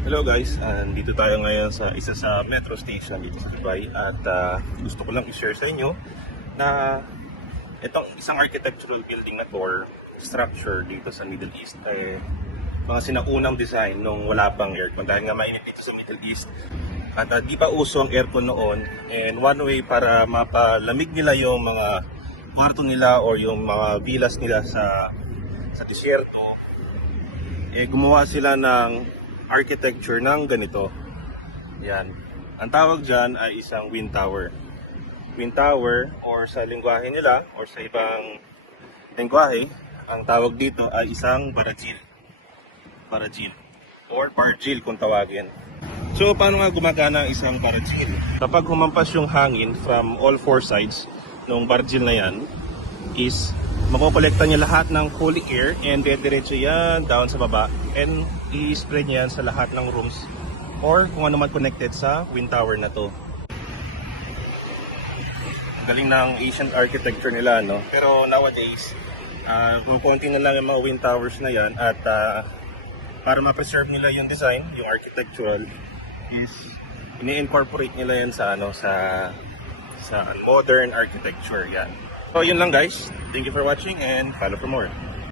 Hello guys, andito tayo ngayon sa isa sa metro station dito sa Dubai. At ah, gusto ko lang i-share sa inyo na itong isang architectural building na to or structure dito sa Middle East ay mga sinaunang design nung wala pang aircon. Dahil nga mainit dito sa Middle East. At ah, di pa uso ang aircon noon. And one way para mapalamig nila yung mga kwarto nila or yung mga villas nila sa sa disyerto eh gumawa sila ng architecture ng ganito. Yan. Ang tawag dyan ay isang wind tower. Wind tower or sa lingwahe nila or sa ibang lingwahe, ang tawag dito ay isang barajil. Barajil. Or barjil kung tawagin. So, paano nga gumagana ang isang barajil? Kapag humampas yung hangin from all four sides ng barjil na yan, is makokolekta niya lahat ng holy air and diretso yan down sa baba and i-spread niya yan sa lahat ng rooms or kung ano man connected sa wind tower na to. Galing ng ancient architecture nila, no? Pero nowadays, uh, konti na lang yung mga wind towers na yan at ah, para ma-preserve nila yung design, yung architectural, is ini-incorporate nila yan sa ano sa sa modern architecture yan. So yun lang guys. Thank you for watching and follow for more.